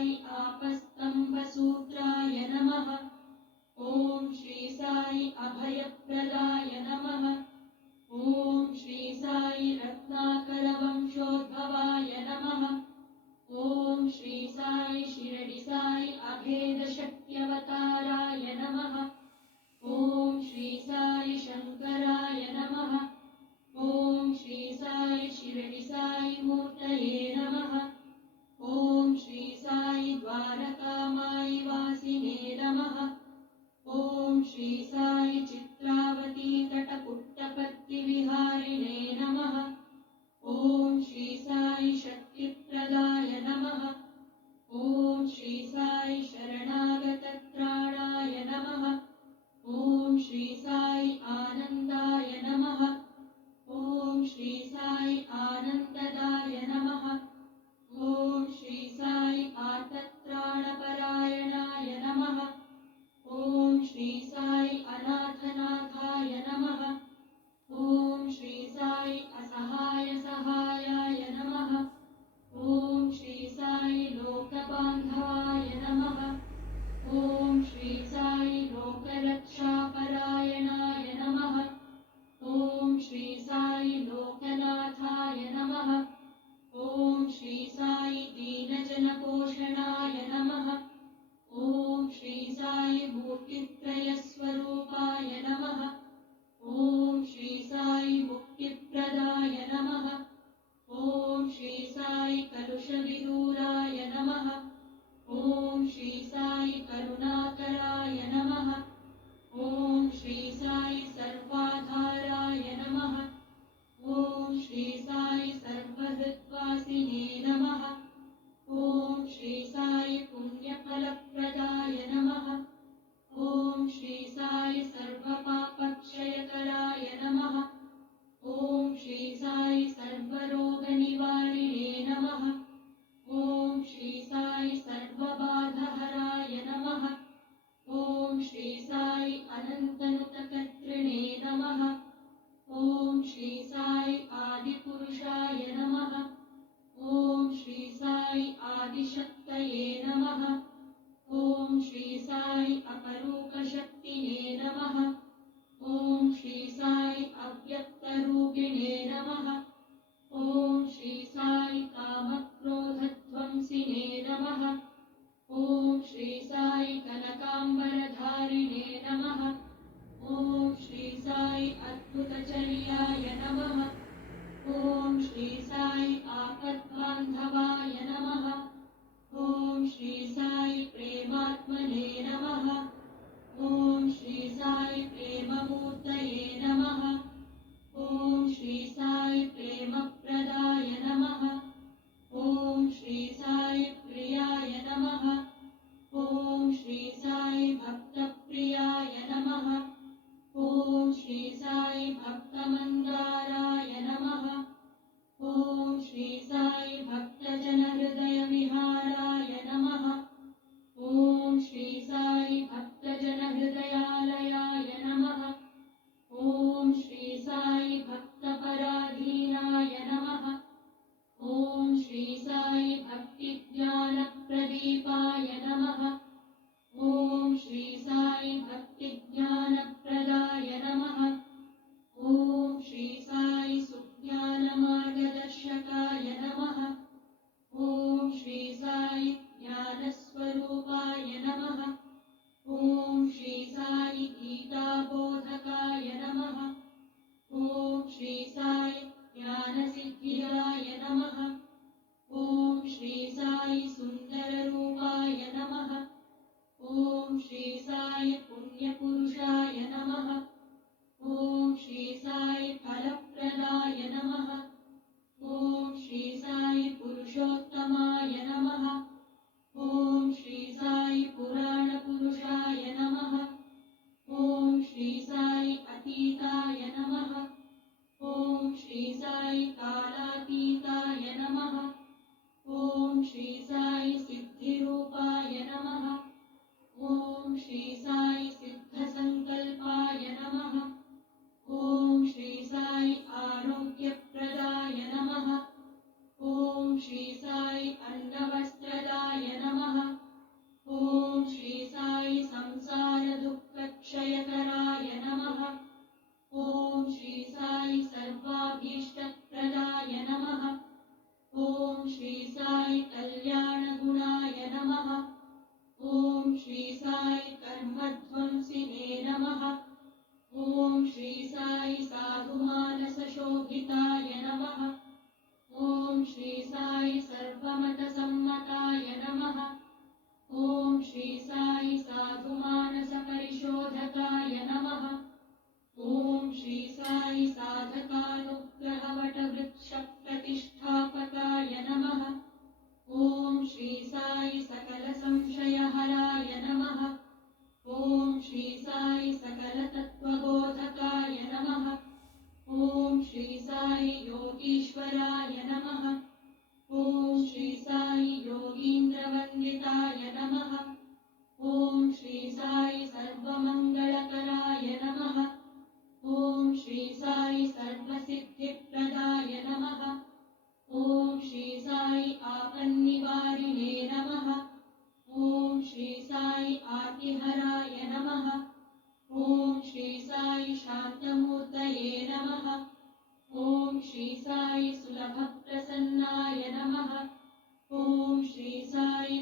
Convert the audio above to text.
साई आपस्तंभसूत्राय नमः। ॐ श्री साई अभयप्रदाय नमः। ॐ श्री साई रत्नाकरवंशोद्भवाय नमः। ॐ श्री साई शिरडि साई अभेदशक्त्यवताराय नमः। ॐ श्री साई शङ्कराय नमः। ॐ श्री साई शिरडि साई मूर्तये नमः। ॐ श्री साई द्वारकामायि वासिने नमः। ॐ श्री साई चित्रावती तटपुट्टपत्तिविहारिणे नमः। ॐ श्री साई शक्तिप्रदाय नमः। ॐ श्री साई शरणागतत्राणाय नमः। ॐ श्री साई आनन्दाय नमः। ॐ श्री साई आनन्ददाय नमः। ॐ श्री साई आर्तत्राणपरायणाय नमः। ॐ श्री साई अनाथनाथाय नमः। ॐ श्री साई असहायसहायाय नमः। ॐ श्री साई लोकबान्धवाय नमः। ॐ श्री साई लोकरक्षापरायणाय नमः। ॐ श्री साई लोकनाथाय नमः। ॐ श्री साई दीनजनपोषणाय नमः। ॐ श्री साई मूर्तित्रयस्वरूपाय नमः। ॐ श्री साई मुक्तिप्रदाय नमः। ॐ श्री साई कलुषविदूराय नमः। ॐ श्री साई करुणाकराय नमः। ॐ श्री साई सर्वाधाराय नमः। ॐ श्री साई सर्वहृद्वासिने नमः। ॐ श्री साई पुण्यफलप्रदाय नमः। ॐ श्री साई सर्वपापक्षयकराय नमः। ॐ श्री साई सर्वरोगनिवारिणे नमः। ॐ श्री साई सर्वबाधहराय नमः। ॐ श्री साई अनन्तनुतकर्तृणे नमः। ॐ श्री साई आदिपुरुषाय नमः। ॐ श्री साई आदिशक्तये नमः। ॐ श्री साई अपरूपशक्तिने नमः। ॐ श्री साई अव्यक्तरूपिणे नमः। ॐ श्री साई कामक्रोधध्वंसिने नमः। ॐ श्री साई कनकाम्बरधारिणे नमः। ॐ श्री साई अद्भुतचर्याय नमः। ॐ श्री साई आपद्बान्धवाय नमः। ॐ श्री साई प्रेमात्मने नमः। ॐ श्री साई प्रेममूर्तये नमः। ॐ श्री साई प्रेमप्रदाय नमः। ॐ श्री साई प्रियाय नमः। ॐ श्री साई भक्तप्रियाय नमः। ॐ श्री साई भक्तमन्दाराय नमः। ॐ श्री साई भक्तजनहृदयविहाराय नमः। ॐ श्री साई भक्तजनहृदयालयाय नमः। ॐ श्री साई भक्तपराधीनाय नमः। ॐ श्री साई भक्तिज्ञानप्रदीपाय नमः। ॐ श्री साई भक्तिज्ञानप्रदाय नमः। ॐ श्री साई सुज्ञानमार्गदर्शकाय नमः। ॐ श्री साई ज्ञानस्वरूपाय नमः। ॐ श्री साई गीताबोधकाय नमः। ॐ श्री साई ज्ञानसिद्धिदाय नमः। ॐ श्री साई सुन्दररूपाय नमः। साई सुलभप्रसन्नाय नमः। ॐ श्री साई